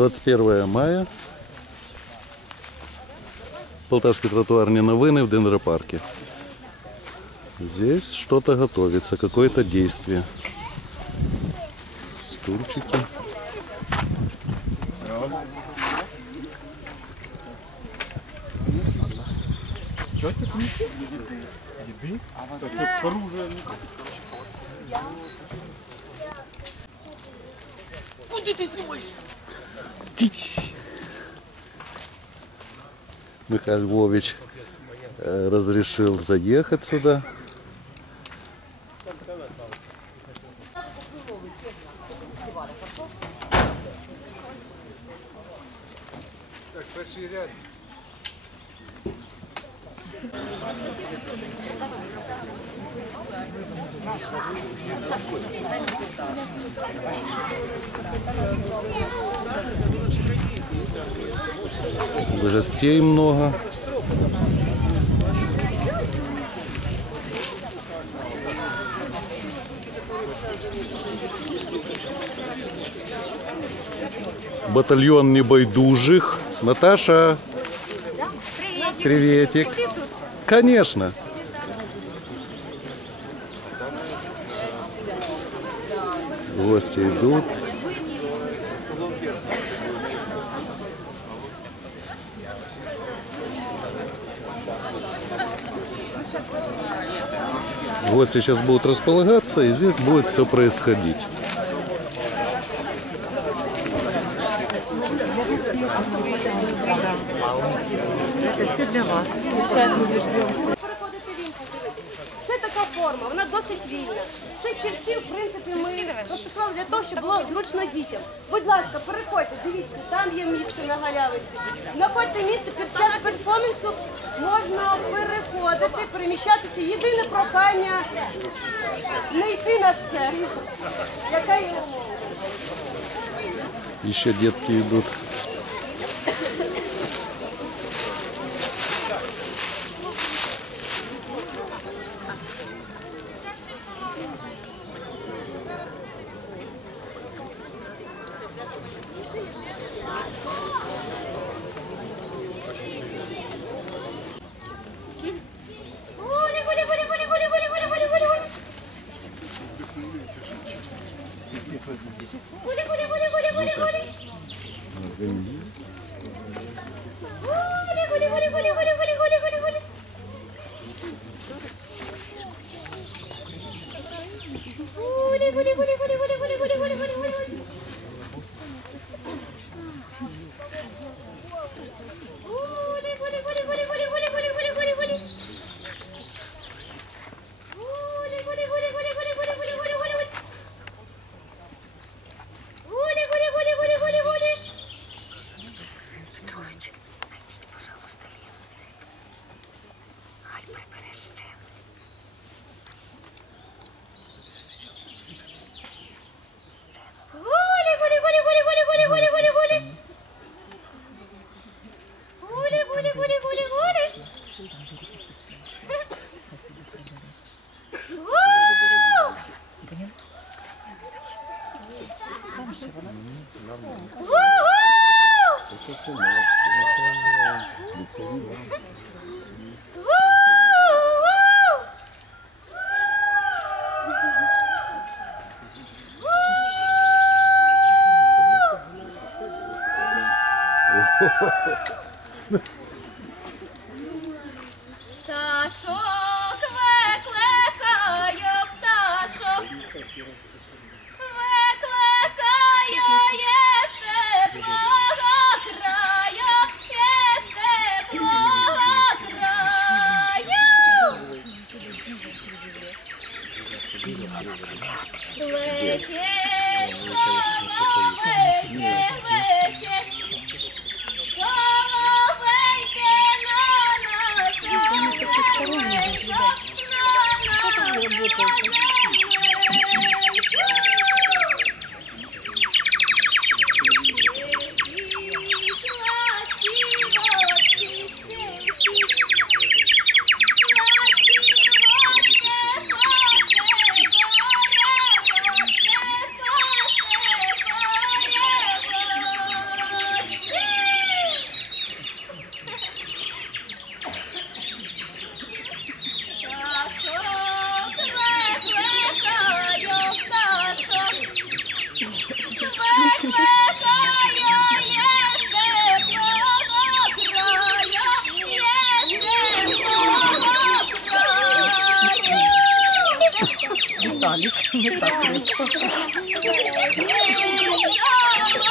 21 мая. Полтавский тротуар не новины в Дендропарке. Здесь что-то готовится, какое-то действие. Стульчики. Михаил Львович э, разрешил заехать сюда. Гостей много. Батальон небайдужих. Наташа. Приветик. Конечно. Гости идут. Гости сейчас будут располагаться, и здесь будет все происходить. Это все для вас. Сейчас мы дождемся. Це така форма, вона досить вільна. Цих стільців, в принципі, ми розташували для того, щоб було зручно дітям. Будь ласка, переходьте, дивіться, там є місце на галявинці. Знаходьте місце під час перформансу можна переходити, переміщатися. Єдине прохання не йти на сцену. Яка є умова? Еще детки идут. 你打你打你打你打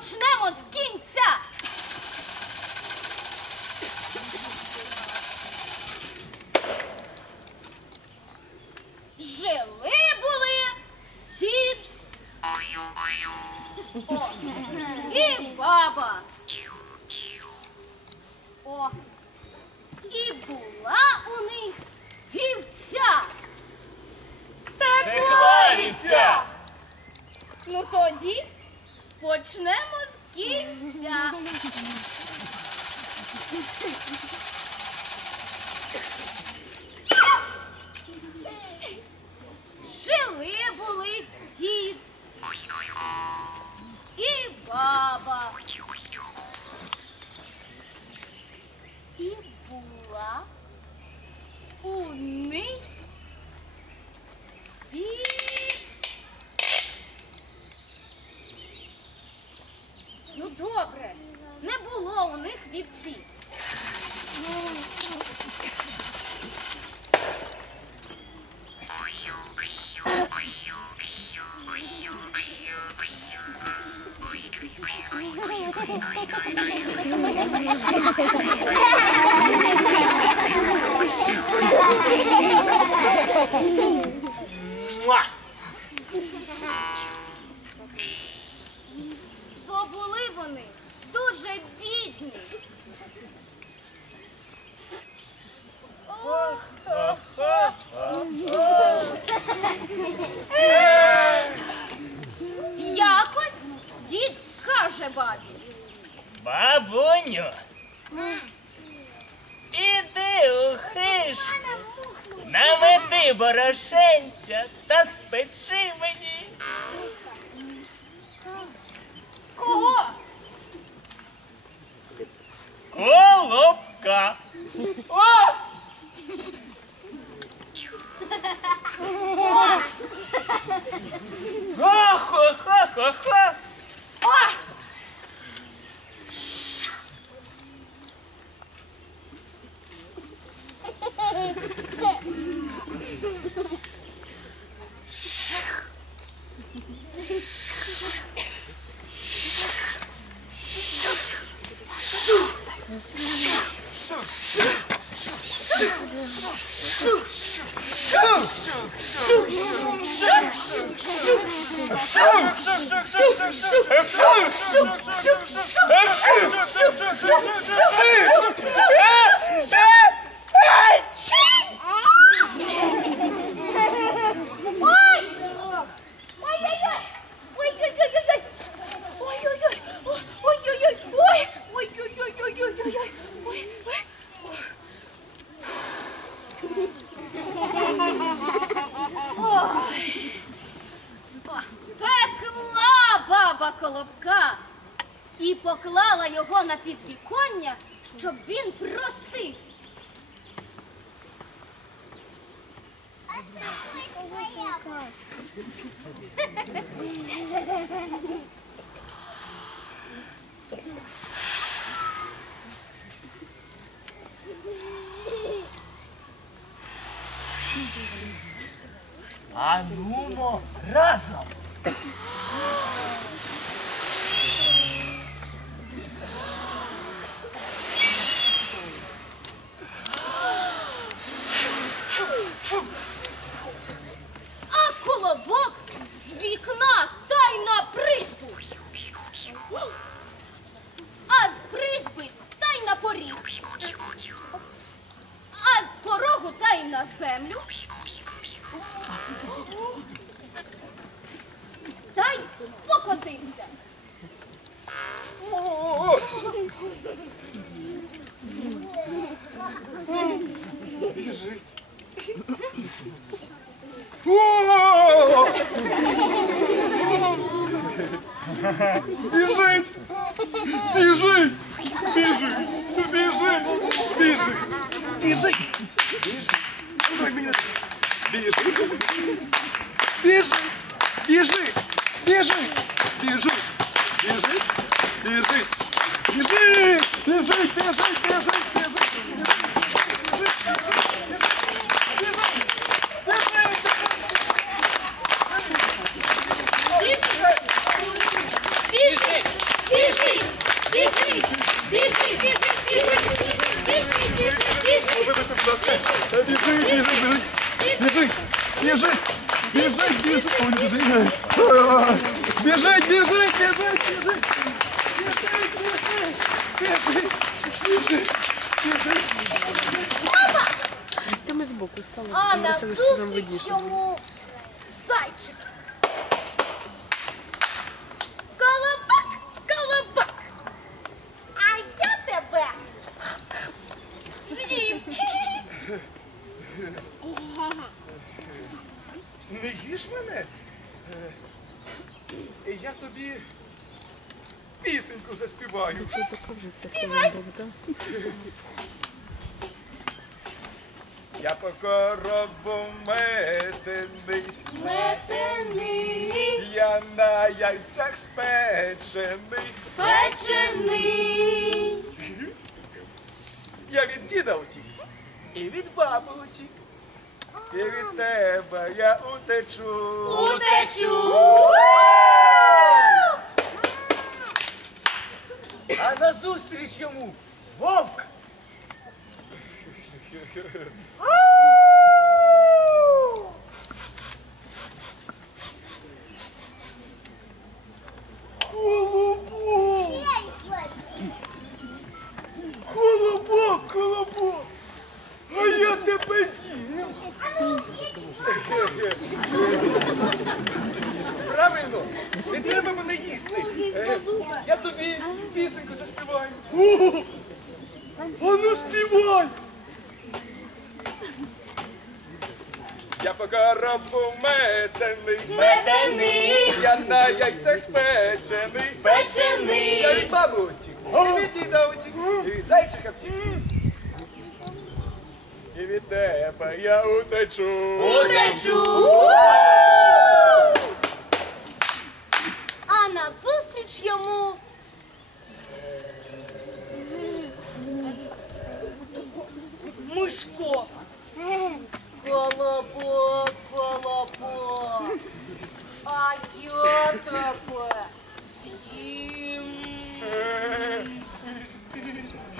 почнемо з кінця. Ніва. Піди у хижку, наведи борошенця та спечи мені. Кого? Колобка. О! О! О! Хо-хо-хо-хо! Shoot! А нумо разом. А колобок з вікна та й на призьбу. А з призьби та й на поріг. А з порогу та й на землю. Та й покотився. Біжить! Біжить! Біжить! Біжить! Біжить! Біжить! Так? Я по коробу метений, Метений, я на яйцях спечений. печений. Я від діда утік, і від баби утік, і від тебе я утечу. Утечу. А назустріч йому вовк. Мушко. Колобок, колобок. А я тебе з'їм.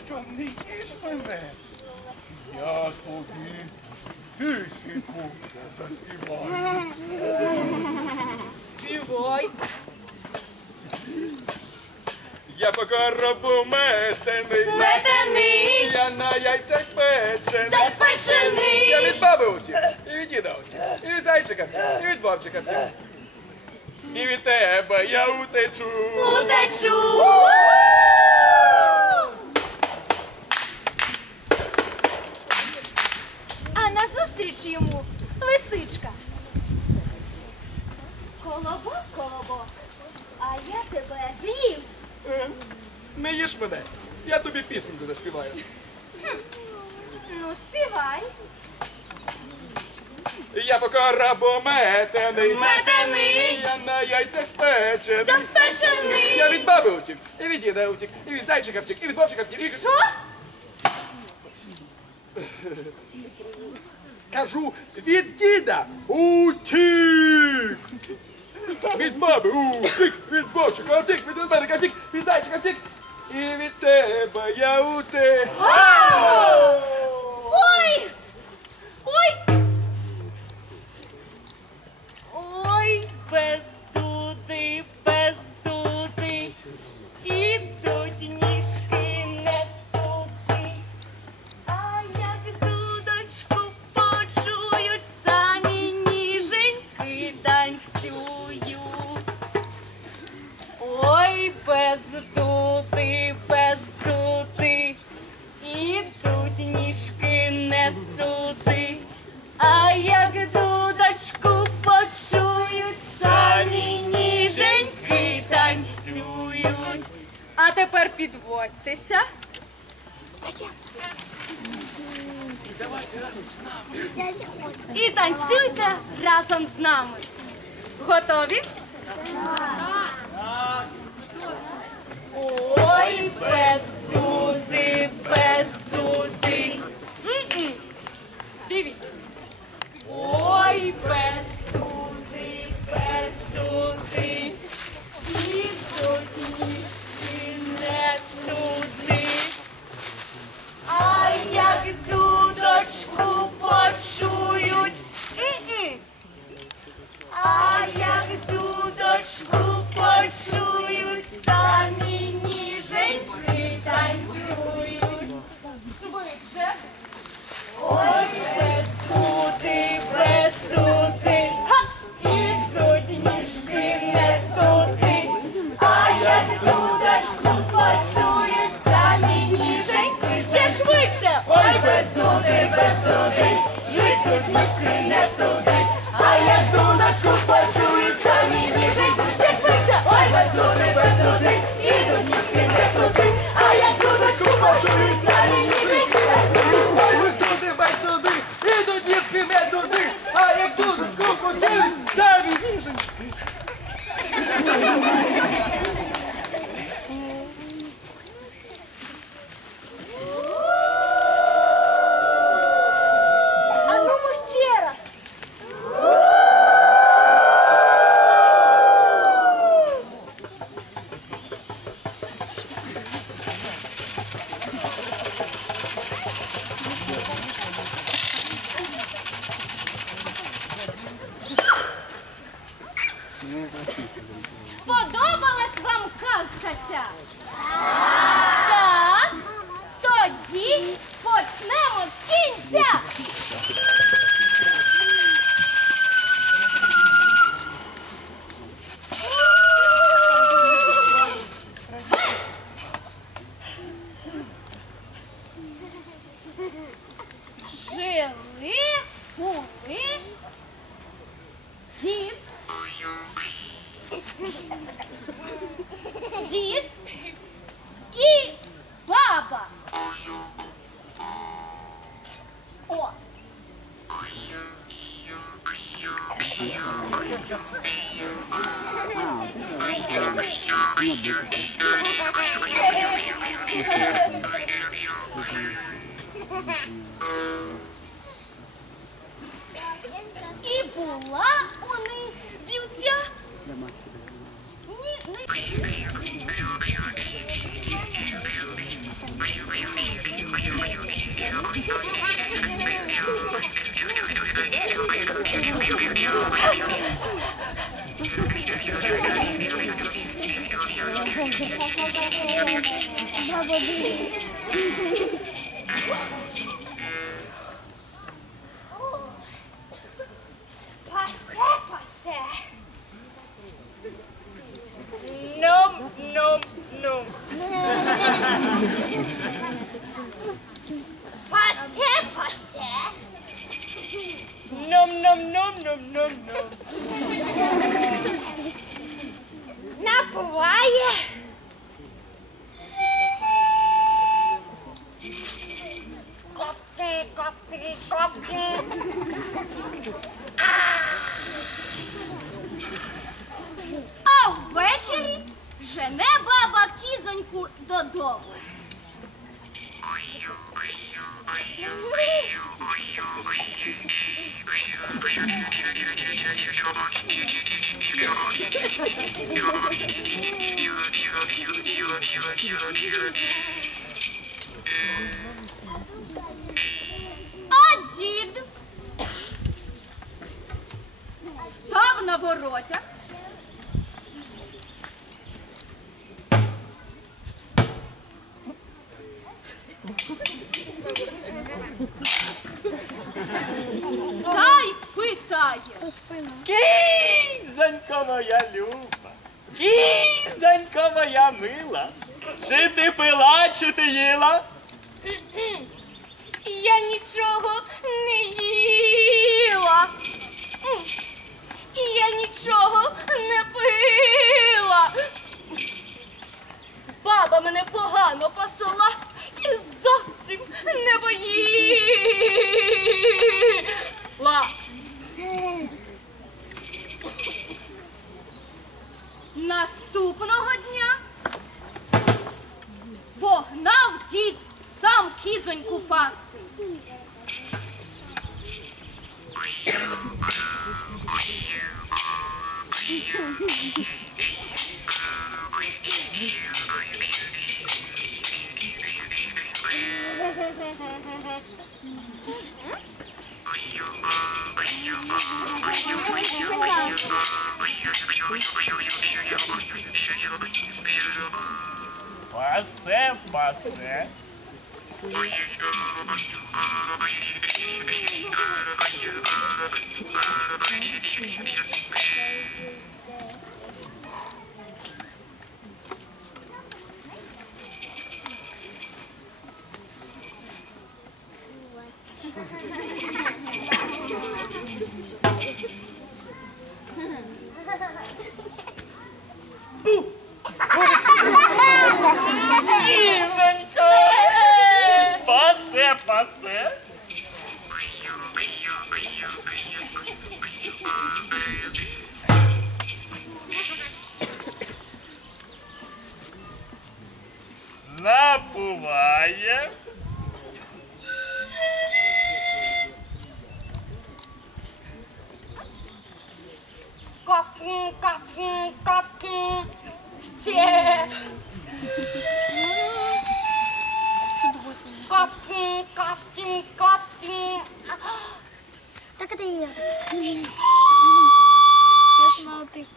Що не їж мене? Я тобі пісеньку заспіваю. Співай. По коробу метений. Метений. Я на яйцях спечений. Та спечений. Я від баби утік, і від діда утік, і від зайчика втік, і від бабчика втік. І від тебе я утечу. Утечу. А назустріч йому лисичка. Колобок, колобок, а я тебе з'їм. Не їж мене. Я тобі пісеньку заспіваю. Ну, співай. Я по коробу метений. Метений. Я на яйцях спечений. Та спечений. Я від баби утік, і від діда утік, і від зайчика втік, і від бабчика втік. і- Що? Кажу, від діда утік. Від баби утік, від бабчика втік, від ведмедика втік, від зайчика втік. І від тебе я утік. Ой! Ой! Ой, без いい。жили, були дід, дід і баба. О. була у них вівця. Ні, не пасе, Пасе, пасе. Нум, нум, нум, нум, нум, нум. Напуває. Ковки, ковки, ковки. А ввечері жене баба кізоньку додому. А дід став на воротях.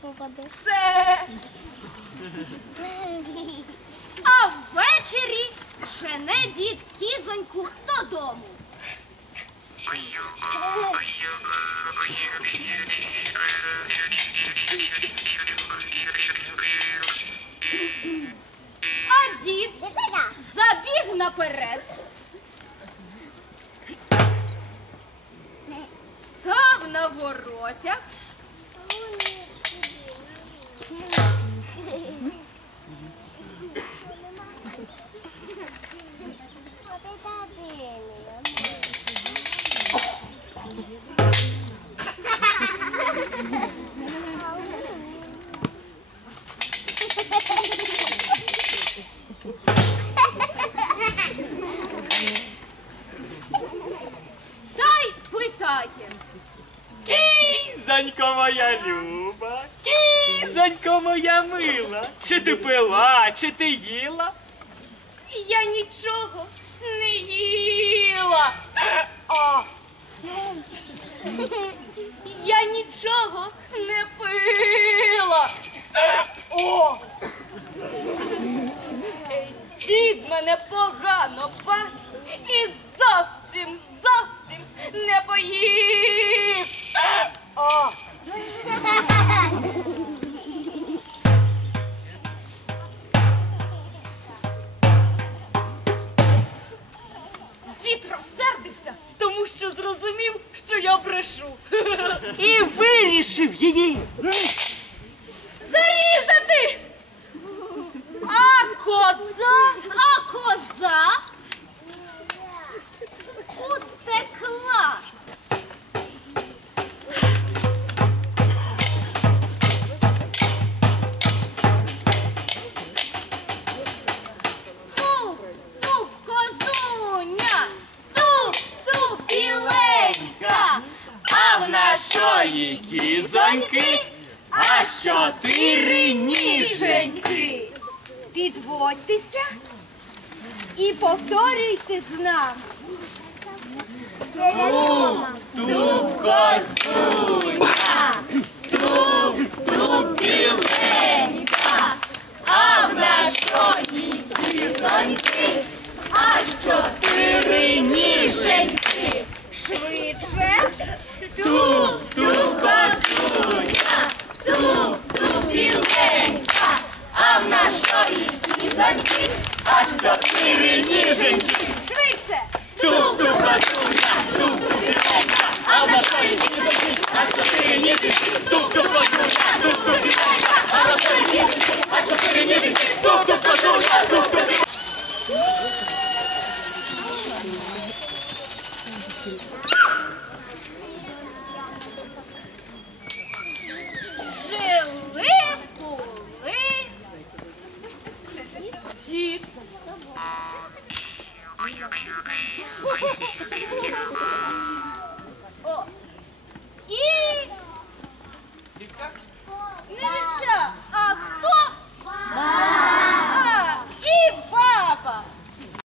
Попадешь. Все. А ввечері жене дід кізоньку додому. А дід забіг наперед. Став на воротях. Дай питає. Кізонько моя люба, кізонько моя мила, чи ти пила, чи ти їла? Я нічого не їла. А я нічого не пила. О! Дід мене погано пас і зовсім, зовсім не поїв. О! я брешу. І вирішив її. машинки. Швидше! Туп-туп, пасуня, туп-туп, а машинки, а сотині тиші.